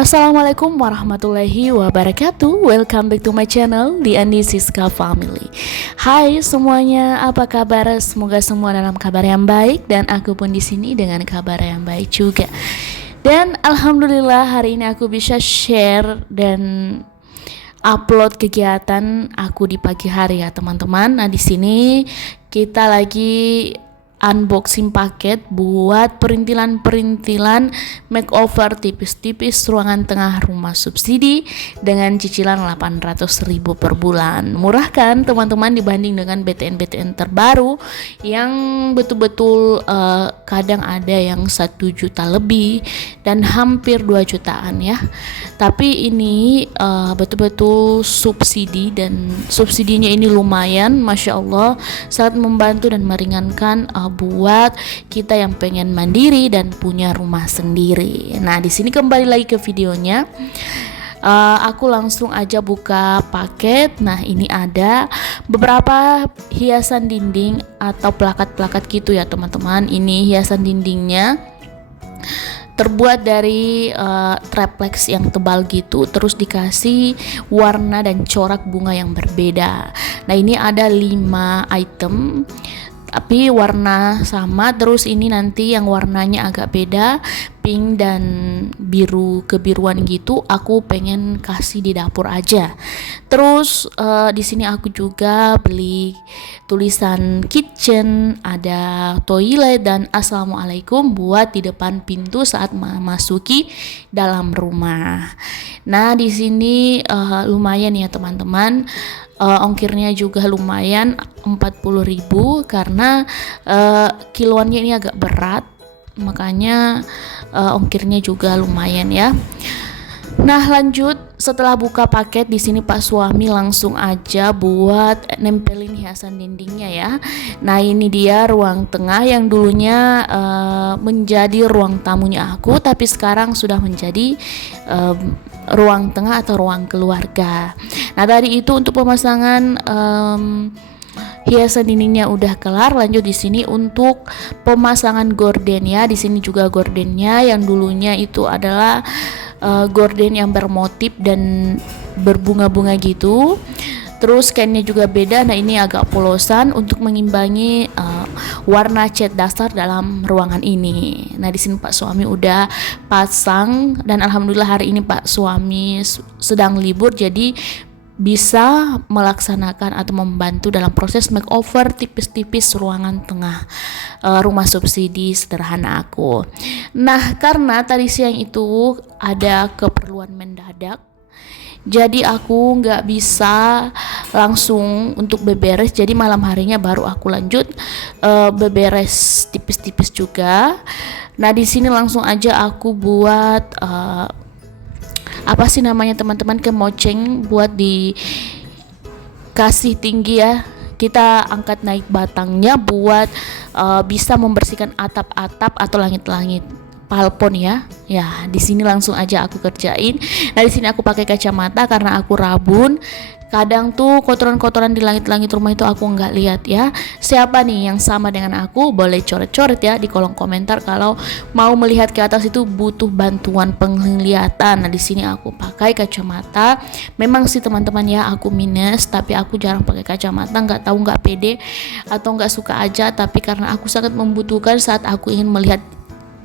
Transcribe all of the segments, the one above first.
Assalamualaikum warahmatullahi wabarakatuh. Welcome back to my channel, The Andi Siska Family. Hai semuanya, apa kabar? Semoga semua dalam kabar yang baik dan aku pun di sini dengan kabar yang baik juga. Dan alhamdulillah hari ini aku bisa share dan upload kegiatan aku di pagi hari ya teman-teman. Nah di sini kita lagi unboxing paket buat perintilan makeover tipis-tipis ruangan tengah rumah subsidi dengan cicilan 800.000 per bulan. Murah kan teman-teman dibanding dengan BTN terbaru yang betul-betul kadang ada yang 1 juta lebih dan hampir 2 jutaan ya. Tapi ini betul-betul subsidi dan subsidinya ini lumayan, Masya Allah, sangat membantu dan meringankan buat kita yang pengen mandiri dan punya rumah sendiri. Nah, di sini kembali lagi ke videonya. Aku langsung aja buka paket. Nah, ini ada beberapa hiasan dinding atau plakat-plakat gitu ya, teman-teman. Ini hiasan dindingnya terbuat dari triplex yang tebal gitu, terus dikasih warna dan corak bunga yang berbeda. Nah, ini ada 5 item tapi warna sama, terus ini nanti yang warnanya agak beda, pink dan biru kebiruan gitu. Aku pengen kasih di dapur aja. Terus di sini aku juga beli tulisan kitchen, ada toilet dan assalamualaikum buat di depan pintu saat memasuki dalam rumah. Nah di sini lumayan ya teman-teman. Ongkirnya juga lumayan 40.000 karena kiloannya ini agak berat, makanya ongkirnya juga lumayan ya. Nah lanjut, setelah buka paket di sini Pak suami langsung aja buat nempelin hiasan dindingnya ya. Nah ini dia ruang tengah yang dulunya menjadi ruang tamunya aku, tapi sekarang sudah menjadi ruang tengah atau ruang keluarga. Nah tadi itu untuk pemasangan hiasan dindingnya udah kelar. Lanjut di sini untuk pemasangan gorden ya. Di sini juga gordennya yang dulunya itu adalah gorden yang bermotif dan berbunga-bunga gitu. Terus kainnya juga beda. Nah ini agak polosan untuk mengimbangi warna cat dasar dalam ruangan ini. Nah di sini Pak suami udah pasang dan alhamdulillah hari ini Pak suami sedang libur, jadi bisa melaksanakan atau membantu dalam proses makeover tipis-tipis ruangan tengah rumah subsidi sederhana aku. Nah karena tadi siang itu ada keperluan mendadak, jadi aku nggak bisa langsung untuk beberes, jadi malam harinya baru aku lanjut beberes tipis-tipis juga. Nah di sini langsung aja aku buat apa sih namanya teman-teman, kemoceng buat dikasih tinggi ya. Kita angkat naik batangnya buat bisa membersihkan atap-atap atau langit-langit palpon ya. Ya, di sini langsung aja aku kerjain. Nah, di sini aku pakai kacamata karena aku rabun. Kadang tuh kotoran-kotoran di langit-langit rumah itu aku nggak lihat ya. Siapa nih yang sama dengan aku? Boleh coret-coret ya di kolom komentar kalau mau melihat ke atas itu butuh bantuan penglihatan. Nah, di sini aku pakai kacamata. Memang sih teman-teman ya, aku minus, tapi aku jarang pakai kacamata. Nggak tahu, nggak pede atau nggak suka aja. Tapi karena aku sangat membutuhkan saat aku ingin melihat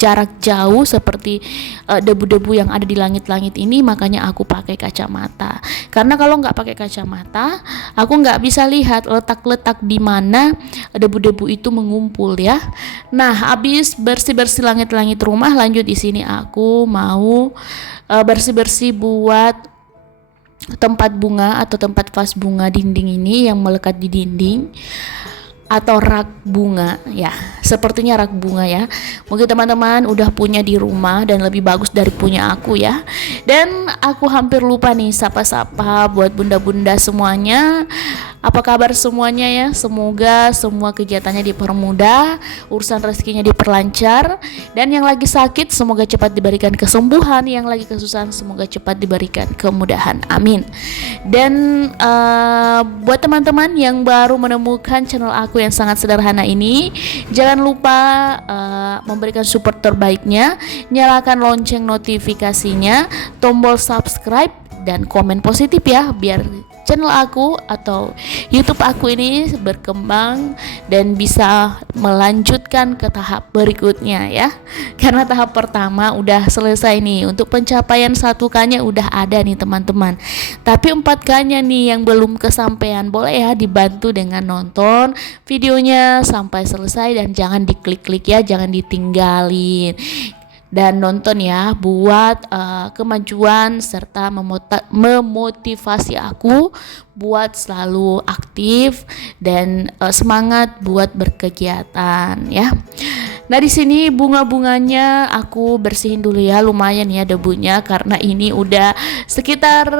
jarak jauh seperti debu-debu yang ada di langit-langit ini, makanya aku pakai kacamata. Karena kalau nggak pakai kacamata, aku nggak bisa lihat letak-letak di mana debu-debu itu mengumpul ya. Nah, habis bersih-bersih langit-langit rumah, lanjut di sini aku mau bersih-bersih buat tempat bunga atau tempat vas bunga dinding ini yang melekat di dinding atau rak bunga ya, sepertinya rak bunga ya. Mungkin teman-teman udah punya di rumah dan lebih bagus dari punya aku ya. Dan aku hampir lupa nih sapa-sapa buat bunda-bunda semuanya. Apa kabar semuanya ya? Semoga semua kegiatannya dipermudah, urusan rezekinya diperlancar, dan yang lagi sakit semoga cepat diberikan kesembuhan, yang lagi kesusahan semoga cepat diberikan kemudahan. Amin. Dan buat teman-teman yang baru menemukan channel aku yang sangat sederhana ini, jangan lupa memberikan support terbaiknya, nyalakan lonceng notifikasinya, tombol subscribe dan komen positif ya, biar channel aku atau YouTube aku ini berkembang dan bisa melanjutkan ke tahap berikutnya ya. Karena tahap pertama udah selesai nih, untuk pencapaian 1K-nya udah ada nih teman-teman. Tapi 4K-nya nih yang belum kesampaian, boleh ya dibantu dengan nonton videonya sampai selesai dan jangan diklik-klik ya, jangan ditinggalin. Dan nonton ya, buat kemajuan serta memotivasi aku buat selalu aktif dan semangat buat berkegiatan ya. Nah di sini bunga-bunganya aku bersihin dulu ya, lumayan ya debunya karena ini udah sekitar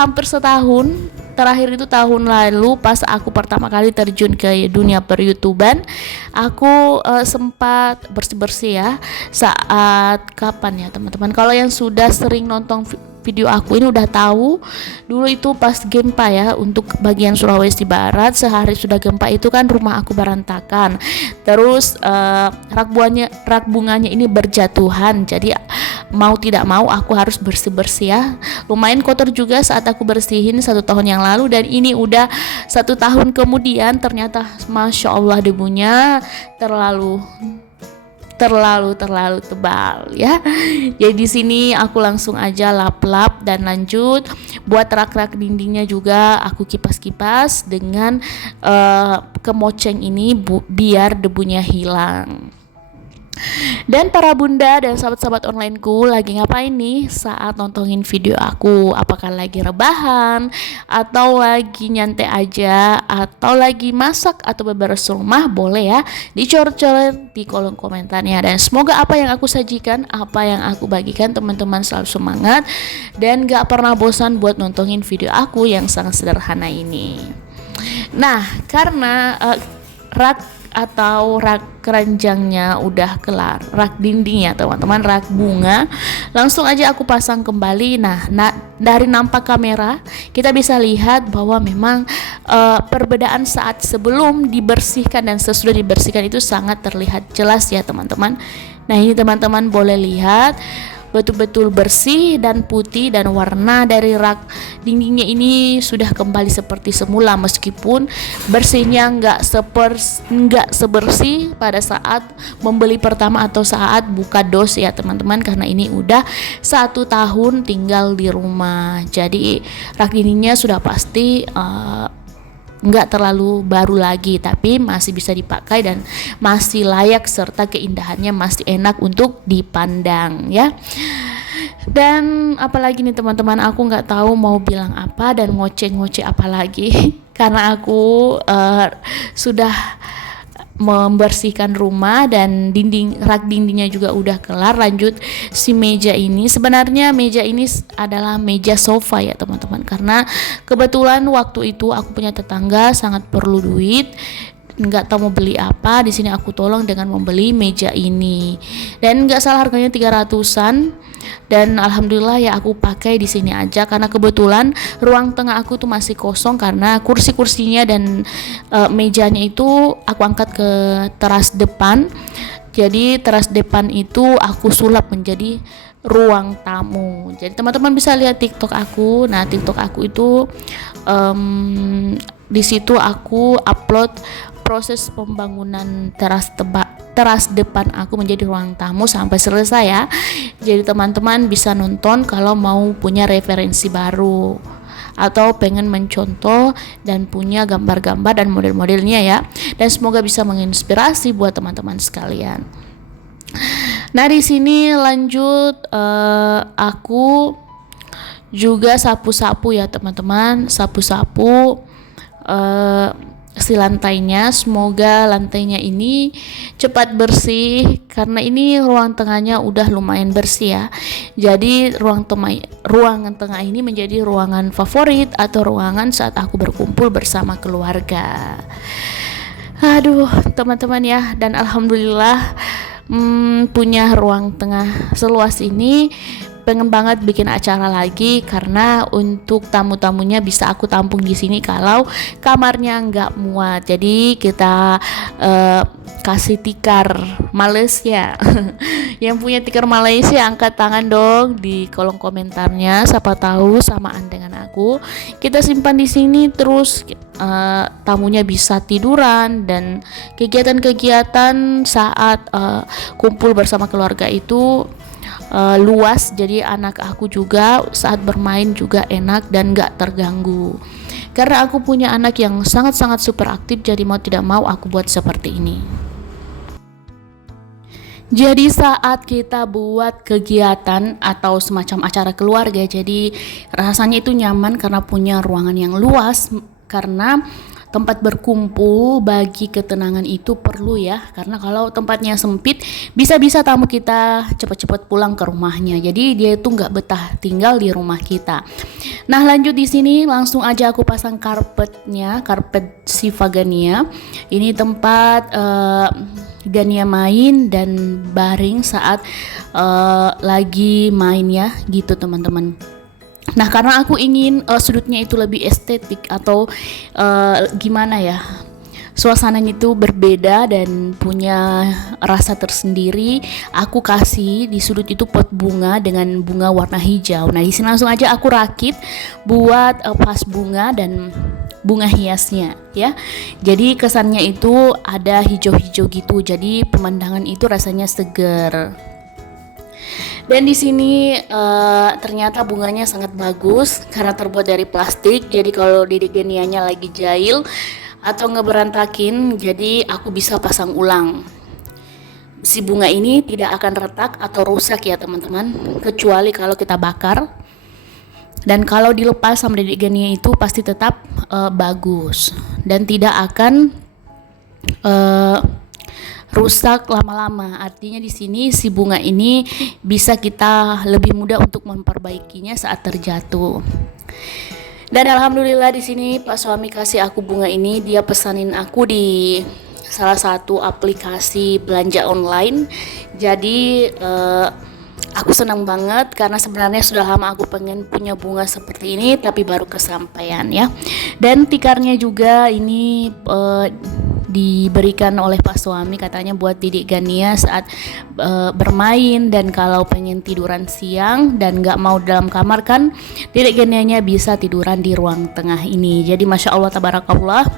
hampir setahun. Terakhir itu tahun lalu pas aku pertama kali terjun ke dunia per-YouTuban, aku sempat bersih-bersih ya. Saat kapan ya teman-teman? Kalau yang sudah sering nonton video aku ini udah tahu, dulu itu pas gempa ya, untuk bagian Sulawesi Barat, sehari sudah gempa itu kan rumah aku berantakan. Terus rak bunganya ini berjatuhan, jadi mau tidak mau aku harus bersih-bersih ya. Lumayan kotor juga saat aku bersihin 1 tahun yang lalu, dan ini udah 1 tahun kemudian ternyata Masya Allah debunya terlalu tebal ya. Jadi di sini aku langsung aja lap-lap dan lanjut buat rak-rak dindingnya juga aku kipas-kipas dengan kemoceng ini biar debunya hilang. Dan para bunda dan sahabat-sahabat onlineku lagi ngapain nih saat nontonin video aku? Apakah lagi rebahan, atau lagi nyantai aja, atau lagi masak atau beberes rumah? Boleh ya dicoret-coret di kolom komentarnya. Dan semoga apa yang aku sajikan, apa yang aku bagikan, teman-teman selalu semangat dan gak pernah bosan buat nontonin video aku yang sangat sederhana ini. Nah karena rak atau rak keranjangnya udah kelar, rak dindingnya teman-teman, rak bunga langsung aja aku pasang kembali. Nah dari nampak kamera kita bisa lihat bahwa memang perbedaan saat sebelum dibersihkan dan sesudah dibersihkan itu sangat terlihat jelas ya teman-teman. Nah ini teman-teman boleh lihat betul-betul bersih dan putih, dan warna dari rak dindingnya ini sudah kembali seperti semula, meskipun bersihnya nggak sebersih pada saat membeli pertama atau saat buka dos ya teman-teman, karena ini udah 1 tahun tinggal di rumah. Jadi rak dindingnya sudah pasti nggak terlalu baru lagi, tapi masih bisa dipakai dan masih layak serta keindahannya masih enak untuk dipandang ya. Dan apalagi nih teman-teman, aku nggak tahu mau bilang apa dan ngoceh-ngoceh apa lagi karena aku sudah membersihkan rumah dan rak dindingnya juga udah kelar. Lanjut si meja ini, sebenarnya meja ini adalah meja sofa ya teman-teman, karena kebetulan waktu itu aku punya tetangga sangat perlu duit, nggak tahu mau beli apa. Di sini aku tolong dengan membeli meja ini, dan nggak salah harganya 300-an, dan alhamdulillah ya aku pakai di sini aja karena kebetulan ruang tengah aku tuh masih kosong karena kursi-kursinya dan mejanya itu aku angkat ke teras depan. Jadi teras depan itu aku sulap menjadi ruang tamu. Jadi teman-teman bisa lihat TikTok aku. Nah TikTok aku itu di situ aku upload proses pembangunan teras depan aku menjadi ruang tamu sampai selesai ya. Jadi teman-teman bisa nonton kalau mau punya referensi baru atau pengen mencontoh dan punya gambar-gambar dan model-modelnya ya. Dan semoga bisa menginspirasi buat teman-teman sekalian. Nah di sini lanjut aku juga sapu-sapu ya teman-teman, sapu-sapu si lantainya. Semoga lantainya ini cepat bersih karena ini ruang tengahnya udah lumayan bersih ya. Jadi ruangan tengah ini menjadi ruangan favorit atau ruangan saat aku berkumpul bersama keluarga. Aduh teman-teman ya, dan alhamdulillah punya ruang tengah seluas ini. Pengen banget bikin acara lagi karena untuk tamu-tamunya bisa aku tampung di sini kalau kamarnya nggak muat. Jadi kita kasih tikar Malaysia. Yang punya tikar Malaysia angkat tangan dong di kolom komentarnya. Siapa tahu samaan dengan aku. Kita simpan di sini terus tamunya bisa tiduran dan kegiatan-kegiatan saat kumpul bersama keluarga itu luas, jadi anak aku juga saat bermain juga enak dan gak terganggu karena aku punya anak yang sangat-sangat super aktif, jadi mau tidak mau aku buat seperti ini. Jadi saat kita buat kegiatan atau semacam acara keluarga, jadi rasanya itu nyaman karena punya ruangan yang luas, karena tempat berkumpul bagi ketenangan itu perlu ya, karena kalau tempatnya sempit bisa-bisa tamu kita cepat-cepat pulang ke rumahnya, jadi dia itu nggak betah tinggal di rumah kita. Nah lanjut di sini langsung aja aku pasang karpetnya, karpet Sifagania. Ini tempat Gania main dan baring saat lagi main ya gitu teman-teman. Nah karena aku ingin sudutnya itu lebih estetik atau gimana ya, suasananya itu berbeda dan punya rasa tersendiri, aku kasih di sudut itu pot bunga dengan bunga warna hijau. Nah di sini langsung aja aku rakit buat vas bunga dan bunga hiasnya ya. Jadi kesannya itu ada hijau-hijau gitu, jadi pemandangan itu rasanya seger. Dan di sini ternyata bunganya sangat bagus karena terbuat dari plastik. Jadi kalau di genianya lagi jahil atau ngeberantakin, jadi aku bisa pasang ulang. Si bunga ini tidak akan retak atau rusak ya teman-teman, kecuali kalau kita bakar. Dan kalau dilepas sama dedek genia itu pasti tetap bagus dan tidak akan rusak lama-lama. Artinya di sini si bunga ini bisa kita lebih mudah untuk memperbaikinya saat terjatuh. Dan alhamdulillah di sini Pak suami kasih aku bunga ini, dia pesanin aku di salah satu aplikasi belanja online. Jadi aku senang banget karena sebenarnya sudah lama aku pengen punya bunga seperti ini tapi baru kesampaian ya. Dan tikarnya juga ini diberikan oleh Pak suami, katanya buat Didik Gania saat bermain dan kalau pengen tiduran siang dan gak mau dalam kamar kan, Didik Ganianya bisa tiduran di ruang tengah ini. Jadi Masya Allah tabarakallah,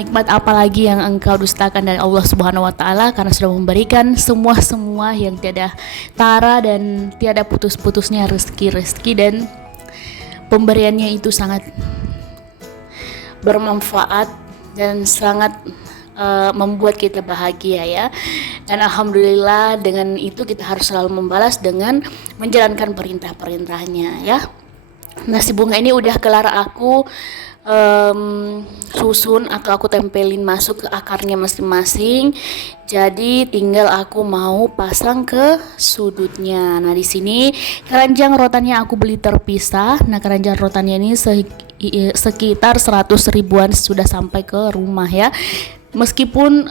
nikmat apa lagi yang engkau dustakan dari Allah Subhanahu wa Ta'ala, karena sudah memberikan semua yang tiada tara dan tiada putus-putusnya rezeki dan pemberiannya itu sangat bermanfaat dan sangat membuat kita bahagia ya. Dan alhamdulillah dengan itu kita harus selalu membalas dengan menjalankan perintah-perintahnya ya. Nah si bunga ini udah kelar aku susun atau aku tempelin masuk ke akarnya masing-masing. Jadi tinggal aku mau pasang ke sudutnya. Nah di sini keranjang rotannya aku beli terpisah. Nah keranjang rotannya ini sekitar 100 ribuan sudah sampai ke rumah ya. Meskipun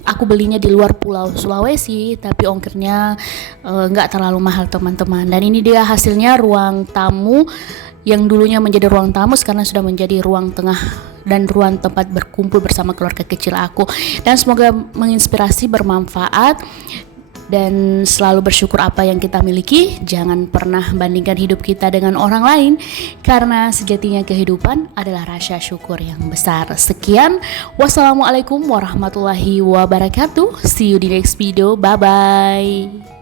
aku belinya di luar pulau Sulawesi, tapi ongkirnya nggak terlalu mahal teman-teman. Dan ini dia hasilnya ruang tamu yang dulunya menjadi ruang tamu sekarang sudah menjadi ruang tengah dan ruang tempat berkumpul bersama keluarga kecil aku. Dan semoga menginspirasi, bermanfaat, dan selalu bersyukur apa yang kita miliki. Jangan pernah bandingkan hidup kita dengan orang lain, karena sejatinya kehidupan adalah rasa syukur yang besar. Sekian, wassalamualaikum warahmatullahi wabarakatuh. See you di next video, bye bye.